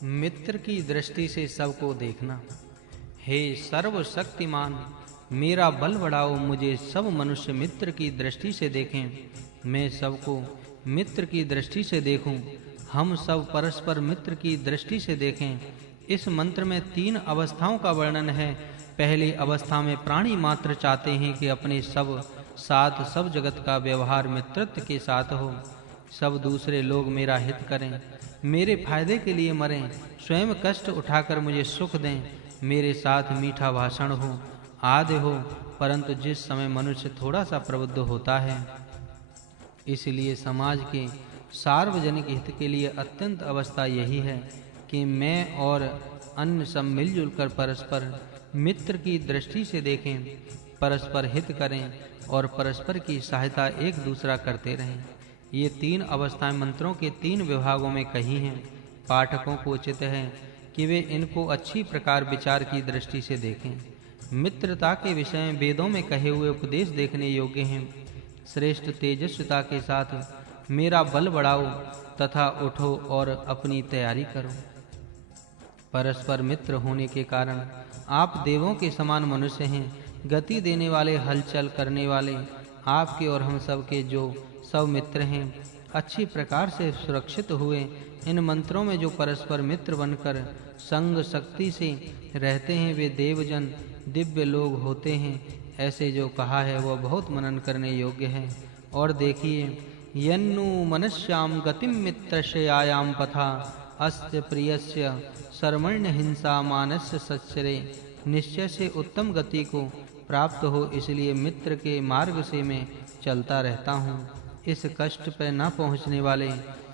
मित्र की दृष्टि से सबको देखना। हे सर्वशक्तिमान, मेरा बल बढ़ाओ, मुझे सब मनुष्य मित्र की दृष्टि से देखें, मैं सबको मित्र की दृष्टि से देखूं, हम सब परस्पर मित्र की दृष्टि से देखें। इस मंत्र में 3 अवस्थाओं का वर्णन है। पहली अवस्था में प्राणी मात्र चाहते हैं कि अपने सब जगत का व्यवहार मित्रत्व के साथ हो, सब दूसरे लोग मेरा हित करें, मेरे फायदे के लिए मरें, स्वयं कष्ट उठाकर मुझे सुख दें, मेरे साथ मीठा भाषण हो आदि हो। परंतु जिस समय मनुष्य थोड़ा सा प्रबुद्ध होता है, इसलिए समाज के सार्वजनिक हित के लिए अत्यंत अवस्था यही है कि मैं और अन्य सब मिलजुल कर परस्पर मित्र की दृष्टि से देखें, परस्पर हित करें और परस्पर की सहायता एक दूसरा करते रहें। ये 3 अवस्थाएं मंत्रों के 3 विभागों में कही हैं। पाठकों को उचित है कि वे इनको अच्छी प्रकार विचार की दृष्टि से देखें। मित्रता के विषय में वेदों में कहे हुए उपदेश देखने योग्य हैं। श्रेष्ठ तेजस्विता के साथ मेरा बल बढ़ाओ तथा उठो और अपनी तैयारी करो। परस्पर मित्र होने के कारण आप देवों के समान मनुष्य हैं। गति देने वाले, हलचल करने वाले आपके और हम सब के जो सब मित्र हैं, अच्छी प्रकार से सुरक्षित हुए। इन मंत्रों में जो परस्पर मित्र बनकर संग शक्ति से रहते हैं, वे देवजन दिव्य लोग होते हैं। ऐसे जो कहा है वह बहुत मनन करने योग्य है। और देखिए, यन्नु मनस्याम गतिम मित्रस्यायाम पथा अस्य प्रियस्य सर्वण्य हिंसा मानस्य सच्चरे। निश्चय से उत्तम गति को प्राप्त हो, इसलिए मित्र के मार्ग से मैं चलता रहता हूँ। इस कष्ट पर न पहुँचने वाले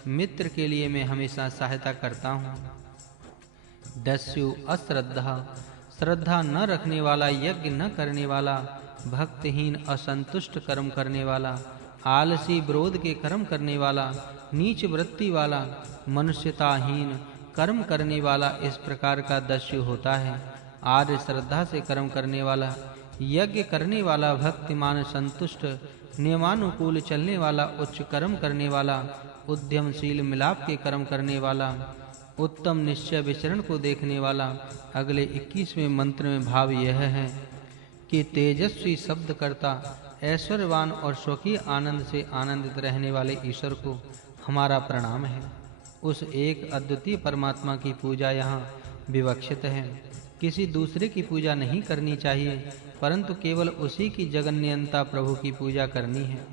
मित्र के लिए मैं हमेशा सहायता करता हूँ। दस्यु अश्रद्धा, श्रद्धा न रखने वाला, यज्ञ न करने वाला, भक्तिहीन, असंतुष्ट कर्म करने वाला, आलसी, विरोध के कर्म करने वाला, नीच वृत्ति वाला, मनुष्यताहीन कर्म करने वाला, इस प्रकार का दस्यु होता है। आर्य श्रद्धा से कर्म करने वाला, यज्ञ करने वाला, भक्तिमान, संतुष्ट, नियमानुकूल चलने वाला, उच्च कर्म करने वाला, उद्यमशील, मिलाप के कर्म करने वाला, उत्तम निश्चय विचरण को देखने वाला। अगले 21वें मंत्र में भाव यह है कि तेजस्वी शब्द करता, ऐश्वर्यवान और स्वकीय आनंद से आनंदित रहने वाले ईश्वर को हमारा प्रणाम है। उस एक अद्वितीय परमात्मा की पूजा यहाँ विवक्षित है। किसी दूसरे की पूजा नहीं करनी चाहिए, परंतु केवल उसी की जगन्यंता प्रभु की पूजा करनी है।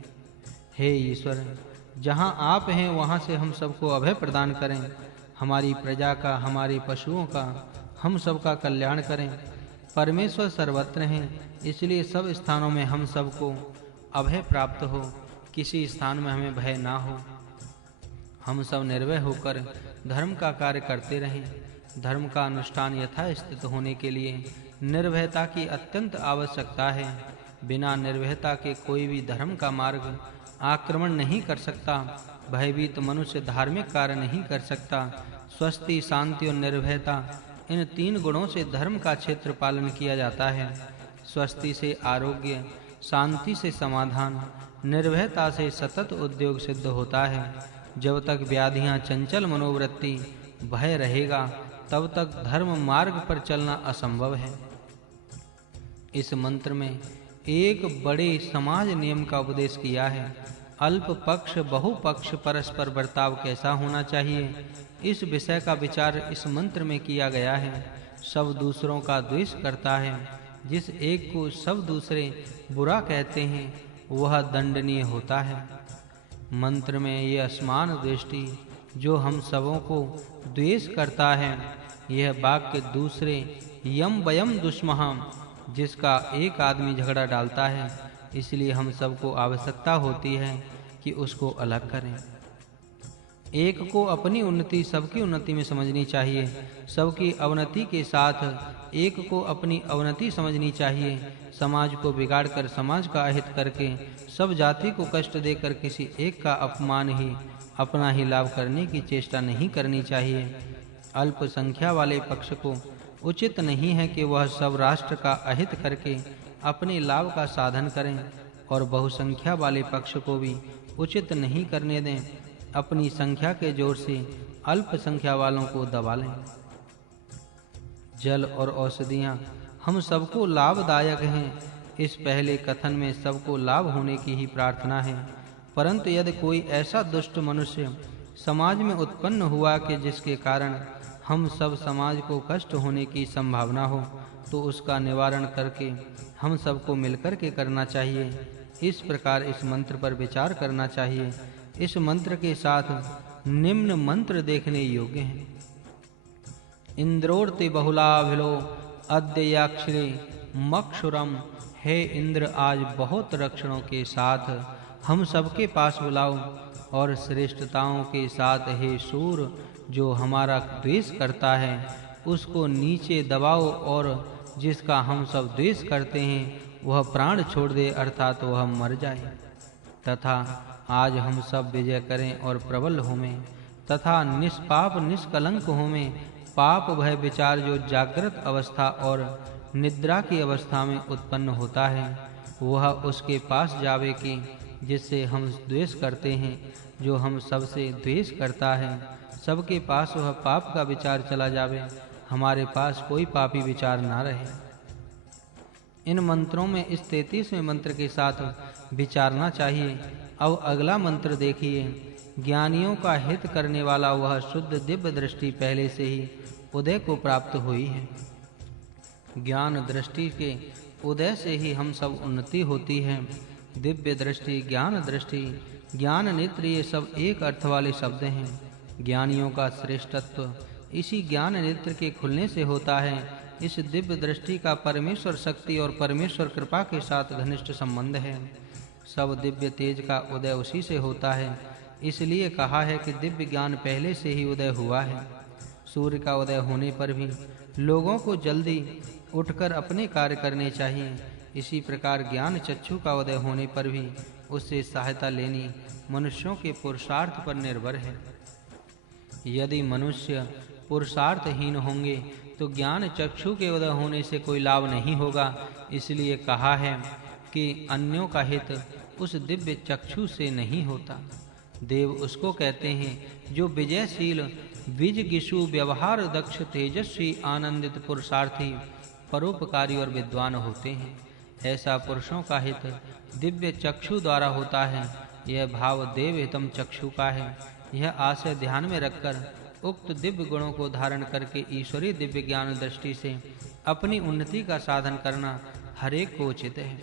हे ईश्वर, जहाँ आप हैं वहाँ से हम सबको अभय प्रदान करें। हमारी प्रजा का, हमारे पशुओं का, हम सबका कल्याण करें। परमेश्वर सर्वत्र हैं, इसलिए सब स्थानों में हम सबको अभय प्राप्त हो, किसी स्थान में हमें भय ना हो। हम सब निर्भय होकर धर्म का कार्य करते रहें। धर्म का अनुष्ठान यथास्थित होने के लिए निर्भयता की अत्यंत आवश्यकता है। बिना निर्भयता के कोई भी धर्म का मार्ग आक्रमण नहीं कर सकता। भयभीत मनुष्य धार्मिक कार्य नहीं कर सकता। स्वस्थि, शांति और निर्भयता, इन 3 गुणों से धर्म का क्षेत्र पालन किया जाता है। स्वस्थि से आरोग्य, शांति से समाधान, निर्भयता से सतत उद्योग सिद्ध होता है। जब तक व्याधियां, चंचल मनोवृत्ति, भय रहेगा, तब तक धर्म मार्ग पर चलना असंभव है। इस मंत्र में एक बड़े समाज नियम का उपदेश किया है। अल्प पक्ष, बहुपक्ष परस्पर बर्ताव कैसा होना चाहिए, इस विषय का विचार इस मंत्र में किया गया है। सब दूसरों का द्वेष करता है। जिस एक को सब दूसरे बुरा कहते हैं, वह दंडनीय होता है। मंत्र में ये असमान दृष्टि, जो हम सबों को द्वेष करता है, यह वाक्य दूसरे यम वयम दुष्महाम, जिसका एक आदमी झगड़ा डालता है, इसलिए हम सबको आवश्यकता होती है कि उसको अलग करें। एक को अपनी उन्नति सबकी उन्नति में समझनी चाहिए। सबकी अवनति के साथ एक को अपनी अवनति समझनी चाहिए। समाज को बिगाड़कर, समाज का अहित करके, सब जाति को कष्ट देकर किसी एक का अपमान ही, अपना ही लाभ करने की चेष्टा नहीं करनी चाहिए। अल्पसंख्या वाले पक्ष को उचित नहीं है कि वह सब राष्ट्र का अहित करके अपने लाभ का साधन करें, और बहुसंख्या वाले पक्ष को भी उचित नहीं करने दें। अपनी संख्या के जोर से अल्प संख्या वालों को दबा लें। जल और औषधियां हम सबको लाभदायक हैं। इस पहले कथन में सबको लाभ होने की ही प्रार्थना है। परंतु यदि कोई ऐसा दुष्ट मनुष्य समाज में उत्पन्न हुआ कि जिसके कारण हम सब समाज को कष्ट होने की संभावना हो, तो उसका निवारण करके हम सबको मिलकर के करना चाहिए। इस प्रकार इस मंत्र पर विचार करना चाहिए। इस मंत्र के साथ निम्न मंत्र देखने योग्य हैं। इंद्रोर्ति बहुलाभिलो अद्ययाक्षरे मक्षुरम। हे इंद्र, आज बहुत रक्षणों के साथ हम सबके पास बुलाओ, और श्रेष्ठताओं के साथ हे सूर, जो हमारा द्वेष करता है उसको नीचे दबाओ, और जिसका हम सब द्वेष करते हैं वह प्राण छोड़ दे, अर्थात वह मर जाए। तथा आज हम सब विजय करें और प्रबल होवें, तथा निष्पाप निष्कलंक होवें। पाप भय विचार जो जागृत अवस्था और निद्रा की अवस्था में उत्पन्न होता है, वह उसके पास जावे कि जिससे हम द्वेष करते हैं, जो हम सबसे द्वेष करता है, सबके पास वह पाप का विचार चला जावे, हमारे पास कोई पापी विचार ना रहे। इन मंत्रों में इस 33वें मंत्र के साथ विचारना चाहिए। अब अगला मंत्र देखिए। ज्ञानियों का हित करने वाला वह शुद्ध दिव्य दृष्टि पहले से ही उदय को प्राप्त हुई है। ज्ञान दृष्टि के उदय से ही हम सब उन्नति होती है। दिव्य दृष्टि, ज्ञान दृष्टि, ज्ञान नेत्र, ये सब एक अर्थ वाले शब्द हैं। ज्ञानियों का श्रेष्ठत्व इसी ज्ञान नेत्र के खुलने से होता है। इस दिव्य दृष्टि का परमेश्वर शक्ति और परमेश्वर कृपा के साथ घनिष्ठ संबंध है। सब दिव्य तेज का उदय उसी से होता है। इसलिए कहा है कि दिव्य ज्ञान पहले से ही उदय हुआ है। सूर्य का उदय होने पर भी लोगों को जल्दी उठकर अपने कार्य करने चाहिए। इसी प्रकार ज्ञान चक्षु का उदय होने पर भी उससे सहायता लेनी मनुष्यों के पुरुषार्थ पर निर्भर है। यदि मनुष्य पुरुषार्थहीन होंगे तो ज्ञान चक्षु के उदय होने से कोई लाभ नहीं होगा। इसलिए कहा है कि अन्यों का हित उस दिव्य चक्षु से नहीं होता। देव उसको कहते हैं जो विजयशील, विजगिषु, व्यवहार दक्ष, तेजस्वी, आनंदित, पुरुषार्थी, परोपकारी और विद्वान होते हैं। ऐसा पुरुषों का हित दिव्य चक्षु द्वारा होता है। यह भाव देव हितम चक्षु का है। यह आशय ध्यान में रखकर उक्त दिव्य गुणों को धारण करके ईश्वरीय दिव्य ज्ञान दृष्टि से अपनी उन्नति का साधन करना हर एक को उचित है।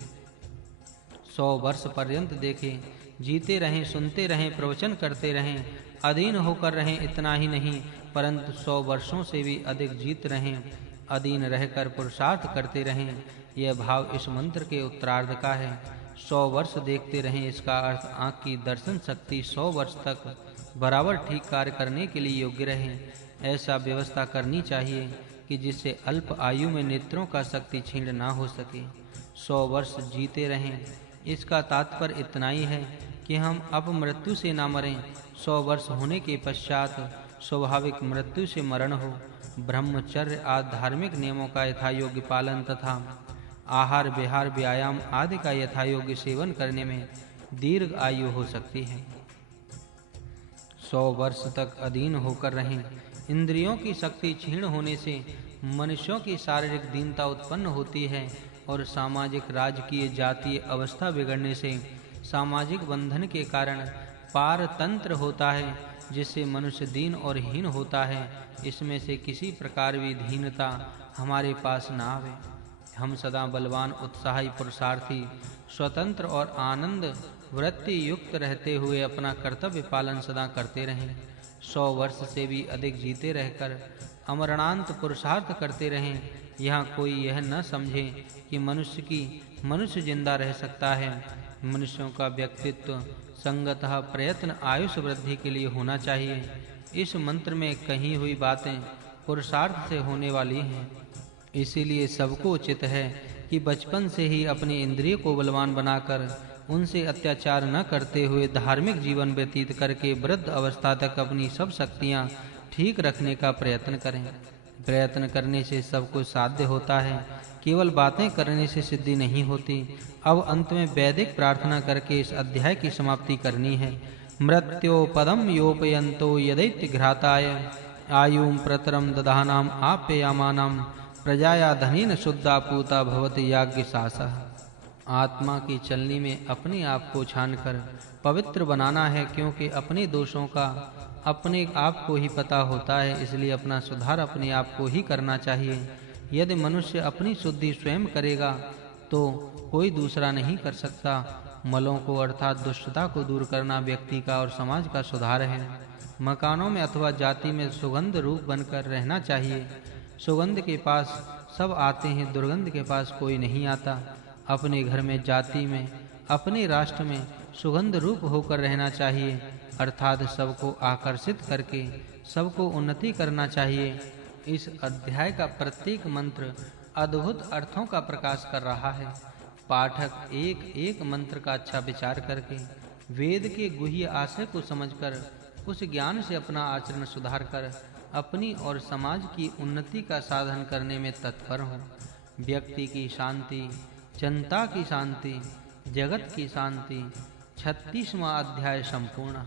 100 वर्ष पर्यंत देखें, जीते रहें, सुनते रहें, प्रवचन करते रहें, अधीन होकर रहें, इतना ही नहीं परंतु 100 वर्षों से भी अधिक जीत रहें, अधीन रहकर पुरुषार्थ करते रहें। यह भाव इस मंत्र के उत्तरार्ध का है। 100 वर्ष देखते रहें, इसका अर्थ आँख की दर्शन शक्ति 100 वर्ष तक बराबर ठीक कार्य करने के लिए योग्य रहे। ऐसा व्यवस्था करनी चाहिए कि जिससे अल्प आयु में नेत्रों का शक्ति क्षीण ना हो सके। 100 वर्ष जीते रहें, इसका तात्पर्य इतना ही है कि हम अपमृत्यु से ना मरें। 100 वर्ष होने के पश्चात स्वाभाविक मृत्यु से मरण हो। ब्रह्मचर्य आदि धार्मिक नियमों का यथायोग्य पालन तथा आहार विहार व्यायाम आदि का यथायोग्य सेवन करने में दीर्घ आयु हो सकती है। 100 वर्ष तक अधीन होकर रहें। इंद्रियों की शक्ति क्षीण होने से मनुष्यों की शारीरिक दीनता उत्पन्न होती है और सामाजिक, राजकीय, जातीय अवस्था बिगड़ने से सामाजिक बंधन के कारण पारतंत्र होता है, जिससे मनुष्य दीन और हीन होता है। इसमें से किसी प्रकार भी दीनता हमारे पास न आवे। हम सदा बलवान, उत्साही, पुरुषार्थी, स्वतंत्र और आनंद वृत्ति युक्त रहते हुए अपना कर्तव्य पालन सदा करते रहें। 100 वर्ष से भी अधिक जीते रहकर अमरणांत पुरुषार्थ करते रहें। यहाँ कोई यह न समझे कि मनुष्य जिंदा रह सकता है। मनुष्यों का व्यक्तित्व संगतः प्रयत्न आयुष वृद्धि के लिए होना चाहिए। इस मंत्र में कही हुई बातें पुरुषार्थ से होने वाली हैं। इसीलिए सबको उचित है कि बचपन से ही अपने इंद्रिय को बलवान बनाकर उनसे अत्याचार न करते हुए धार्मिक जीवन व्यतीत करके वृद्ध अवस्था तक अपनी सब शक्तियां ठीक रखने का प्रयत्न करें। प्रयत्न करने से सब कुछ साध्य होता है, केवल बातें करने से सिद्धि नहीं होती। अब अंत में वैदिक प्रार्थना करके इस अध्याय की समाप्ति करनी है। मृत्यो पदम योपयन्तो यदैत्य घ्राताय आयुं प्रतरम दधानाम आप्ययामानाम प्रजाया धनेन शुद्धा पूता भवति याज्ञसासः। आत्मा की चलनी में अपने आप को छानकर पवित्र बनाना है, क्योंकि अपने दोषों का अपने आप को ही पता होता है, इसलिए अपना सुधार अपने आप को ही करना चाहिए। यदि मनुष्य अपनी शुद्धि स्वयं करेगा तो कोई दूसरा नहीं कर सकता। मलों को अर्थात दुष्टता को दूर करना व्यक्ति का और समाज का सुधार है। मकानों में अथवा जाति में सुगंध रूप बनकर रहना चाहिए। सुगंध के पास सब आते हैं, दुर्गंध के पास कोई नहीं आता। अपने घर में, जाति में, अपने राष्ट्र में सुगंध रूप होकर रहना चाहिए, अर्थात सबको आकर्षित करके सबको उन्नति करना चाहिए। इस अध्याय का प्रत्येक मंत्र अद्भुत अर्थों का प्रकाश कर रहा है। पाठक एक एक मंत्र का अच्छा विचार करके वेद के गुह्य आशय को समझकर उस ज्ञान से अपना आचरण सुधार कर अपनी और समाज की उन्नति का साधन करने में तत्पर हो। व्यक्ति की शांति, जनता की शांति, जगत की शांति। 36वां अध्याय संपूर्ण।